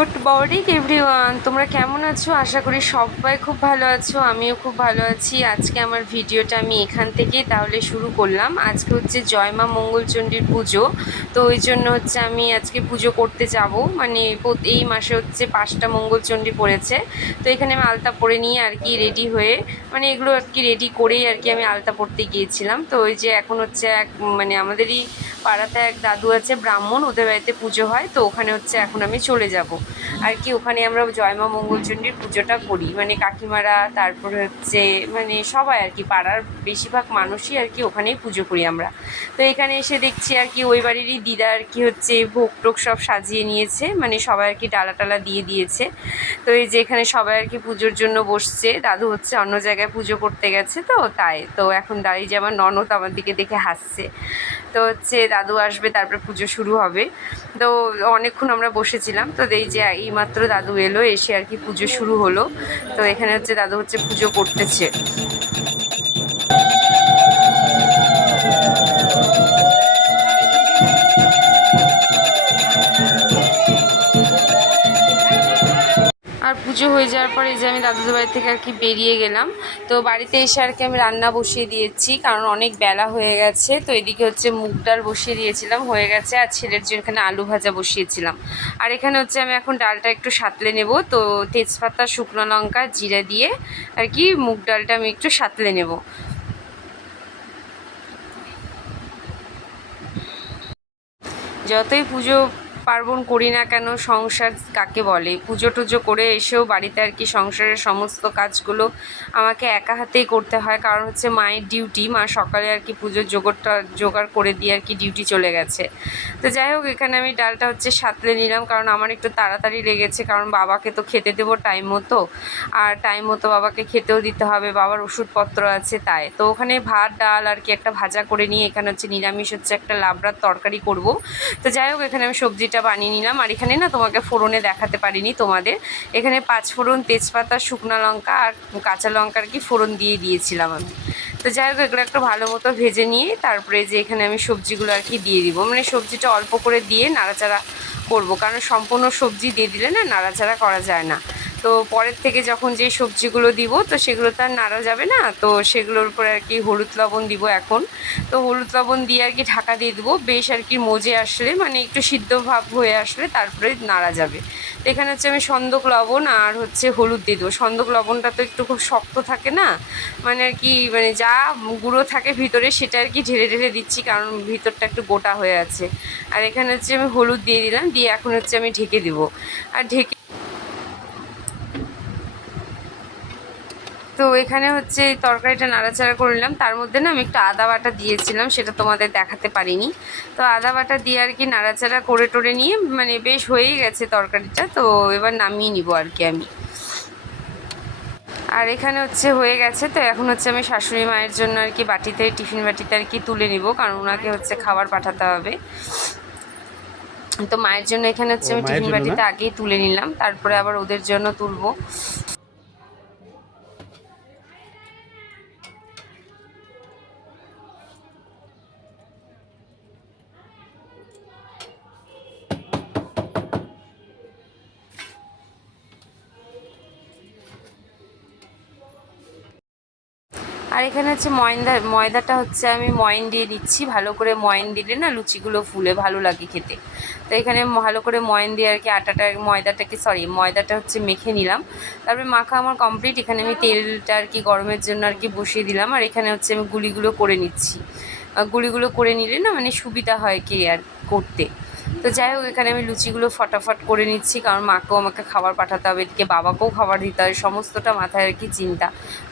Good morning everyone, তোমরা কেমন আছো? আশা করি সবাই খুব ভালো আছো। আমিও খুব ভালো আছি। আজকে আমার ভিডিওটা আমি এখান থেকেই তাহলে শুরু করলাম। আজকে হচ্ছে জয়মা মঙ্গলচণ্ডীর পুজো, তো ওই জন্য হচ্ছে আমি আজকে পুজো করতে যাব। মানে এই মাসে হচ্ছে 5টা মঙ্গলচণ্ডী পড়েছে, তো এখানে আমি আলতা পরে নিয়ে আর কি রেডি হয়ে, মানে এগুলো আর কি রেডি করেই আর কি আমি আলতা পরতে গিয়েছিলাম। তো ওই যে এখন হচ্ছে মানে আমাদেরই পাড়াতে এক দাদু আছে ব্রাহ্মণ, ওদের বাড়িতে পুজো হয়, তো ওখানে হচ্ছে এখন আমি চলে যাব আর কি। ওখানে আমরা জয়মা মঙ্গলচণ্ডীর পুজোটা করি, মানে কাকিমারা, তারপরে হচ্ছে মানে সবাই আর কি, পাড়ার বেশিরভাগ মানুষই আর কি ওখানেই পুজো করি আমরা। তো এখানে এসে দেখছি আর কি ওই বাড়িরই দিদা আর কি হচ্ছে ভোগ টোগ সব সাজিয়ে নিয়েছে, মানে সবাই আর কি ডালা টালা দিয়ে দিয়েছে। তো এই যে এখানে সবাই আর কি পুজোর জন্য বসছে। দাদু হচ্ছে অন্য জায়গায় পুজো করতে গেছে, তো তাই তো এখন দাঁড়িয়ে যে আমার ননদ আমার দিকে দেখে হাসছে। তো হচ্ছে দাদু আসবে, তারপরে পুজো শুরু হবে। তো অনেকক্ষণ আমরা বসেছিলাম, তো এই যে এইমাত্র দাদু এলো, এসে আর কি পুজো শুরু হলো। তো এখানে হচ্ছে দাদু হচ্ছে পুজো করতেছে। আর পুজো হয়ে যাওয়ার পরে যে আমি দাদুদের বাড়ি থেকে আর কি বেরিয়ে গেলাম। তো বাড়িতে এসে আর কি আমি রান্না বসিয়ে দিয়েছি, কারণ অনেক বেলা হয়ে গেছে। তো এদিকে হচ্ছে মুগ ডাল বসিয়ে দিয়েছিলাম, হয়ে গেছে। আর ছেলের জন্য এখানে আলু ভাজা বসিয়েছিলাম। আর এখানে হচ্ছে আমি এখন ডালটা একটু সাঁতলে নেব। তো তেজপাতা, শুকনো লঙ্কা, জিরা দিয়ে আর কি মুগ ডালটা আমি একটু সাঁতলে নেব। যতই পুজো পার্বণ করি না কেন, সংসার কাকে বলে? পুজো টুজো করে এসেও বাড়িতে আর কি সংসারের সমস্ত কাজগুলো আমাকে একা হাতেই করতে হয়, কারণ হচ্ছে মায়ের ডিউটি। মা সকালে আর কি পুজোর জোগাড় করে দিয়ে আর কি ডিউটি চলে গেছে। তো যাই হোক, এখানে আমি ডালটা হচ্ছে সাঁতলে নিলাম, কারণ আমার একটু তাড়াতাড়ি লেগেছে, কারণ বাবাকে তো খেতে দেবো টাইম মতো, আর টাইম মতো বাবাকে খেতেও দিতে হবে, বাবার ওষুধপত্র আছে তাই। তো ওখানে ভাত ডাল আর কি একটা ভাজা করে নিয়ে এখানে হচ্ছে নিরামিষ হচ্ছে একটা লাবড়ার তরকারি করব। তো যাই হোক, এখানে আমি সবজিটা বানিয়ে নিলাম। আর এখানে না তোমাকে ফোড়নে দেখাতে পারিনি তোমাদের, এখানে 5 ফোড়ন, তেজপাতা, শুকনো লঙ্কা আর কাঁচা লঙ্কা আর কি ফোড়ন দিয়ে দিয়েছিলাম আমি। তো যাই হোক, এগুলো একটু ভালো মতো ভেজে নিয়ে তারপরে যে এখানে আমি সবজিগুলো আর কি দিয়ে দিব, মানে সবজিটা অল্প করে দিয়ে নাড়াচাড়া করব, কারণ সম্পূর্ণ সবজি দিয়ে দিলে না নাড়াচাড়া করা যায় না। তো পরের থেকে যখন যে সবজিগুলো দিব, তো সেগুলো তো আর নাড়া যাবে না, তো সেগুলোর উপরে আর কি হলুদ লবণ দিব এখন। তো হলুদ লবণ দিয়ে আর কি ঢাকা দিয়ে দেবো, বেশ আর কি মজে আসলে, মানে একটু সিদ্ধ ভাব হয়ে আসলে তারপরে নাড়া যাবে। তো এখানে হচ্ছে আমি সন্দক লবণ আর হচ্ছে হলুদ দিয়ে দেবো। সন্দক লবণটা তো একটু খুব শক্ত থাকে না, মানে আর কি মানে যা গুঁড়ো থাকে ভিতরে সেটা আর কি ঢেলে ঢেলে দিচ্ছি, কারণ ভিতরটা একটু গোটা হয়ে আছে। আর এখানে হচ্ছে আমি হলুদ দিয়ে দিলাম, দিয়ে এখন হচ্ছে আমি ঢেকে দেবো। আর ঢেকে তো এখানে হচ্ছে এই তরকারিটা নাড়াচাড়া করে নিলাম, তার মধ্যে না আমি একটু আদা বাটা দিয়েছিলাম, সেটা তোমাদের দেখাতে পারিনি। তো আদা বাটা দিয়ে আর কি নাড়াচাড়া করে টোরে নিয়ে মানে বেশ হয়েই গেছে তরকারিটা। তো এবার নামিয়ে নিব আর কি আমি। আর এখানে হচ্ছে হয়ে গেছে, তো এখন হচ্ছে আমি শাশুড়ি মায়ের জন্য আর কি বাটিতে, টিফিন বাটিতে আর কি তুলে নিব, কারণ ওনাকে হচ্ছে খাবার পাঠাতে হবে। তো মায়ের জন্য এখানে হচ্ছে আমি টিফিন বাটিতে আগেই তুলে নিলাম, তারপরে আবার ওদের জন্য তুলবো। আর এখানে হচ্ছে ময়দাটা হচ্ছে আমি ময়ন দিয়ে দিচ্ছি, ভালো করে ময়ন দিলে না লুচিগুলো ফুলে ভালো লাগে খেতে। তো এখানে ভালো করে ময়ন দিয়ে আর কি ময়দাটা হচ্ছে মেখে নিলাম। তারপরে মাখা আমার কমপ্লিট। এখানে আমি তেলটা আর কি গরমের জন্য আর কি বসিয়ে দিলাম, আর এখানে হচ্ছে আমি গুলিগুলো করে নিচ্ছি। গুলিগুলো করে নিলে না মানে সুবিধা হয় কি আর করতে। তো যাই হোক, এখানে আমি লুচিগুলো ফটাফট করে নিচ্ছি, কারণ মাকেও আমাকে খাবার পাঠাতে হবে, এদিকে বাবাকেও খাবার দিতে হবে, সমস্তটা মাথায় আর কি চিন্তা।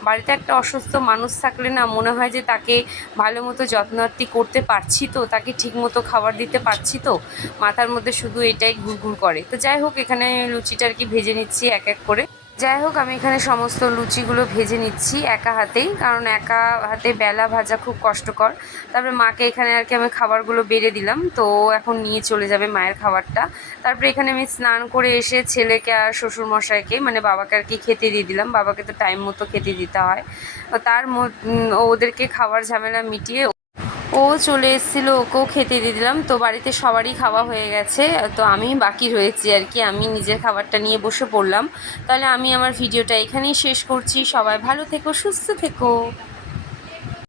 বাড়িতে একটা অসুস্থ মানুষ থাকলে না মনে হয় যে তাকে ভালো মতো যত্নার্থী করতে পারছি তো, তাকে ঠিক মতো খাবার দিতে পারছি তো, মাথার মধ্যে শুধু এটাই ঘুরঘুর করে। তো যাই হোক, এখানে লুচিটা আর কি ভেজে নিচ্ছি এক এক করে। যাই হোক, আমি এখানে সমস্ত লুচিগুলো ভেজে নিচ্ছি একা হাতেই, কারণ একা হাতে বেলা ভাজা খুব কষ্টকর। তারপরে মাকে এখানে আর কি আমি খাবারগুলো বেড়ে দিলাম, তো এখন নিয়ে চলে যাবে মায়ের খাবারটা। তারপরে এখানে আমি স্নান করে এসে ছেলেকে আর শ্বশুরমশাইকে মানে বাবাকে আর কি খেতে দিয়ে দিলাম, বাবাকে তো টাইম মতো খেতে দিতে হয়। তো ওদেরকে খাবার ঝামেলা মিটিয়ে ও চলে এসেছিলো, ওকেও খেতে দিয়ে দিলাম। তো বাড়িতে সবারই খাওয়া হয়ে গেছে, তো আমি বাকি রয়েছি আর কি, আমি নিজের খাবারটা নিয়ে বসে পড়লাম। তাহলে আমি আমার ভিডিওটা এখানেই শেষ করছি। সবাই ভালো থেকো, সুস্থ থেকো।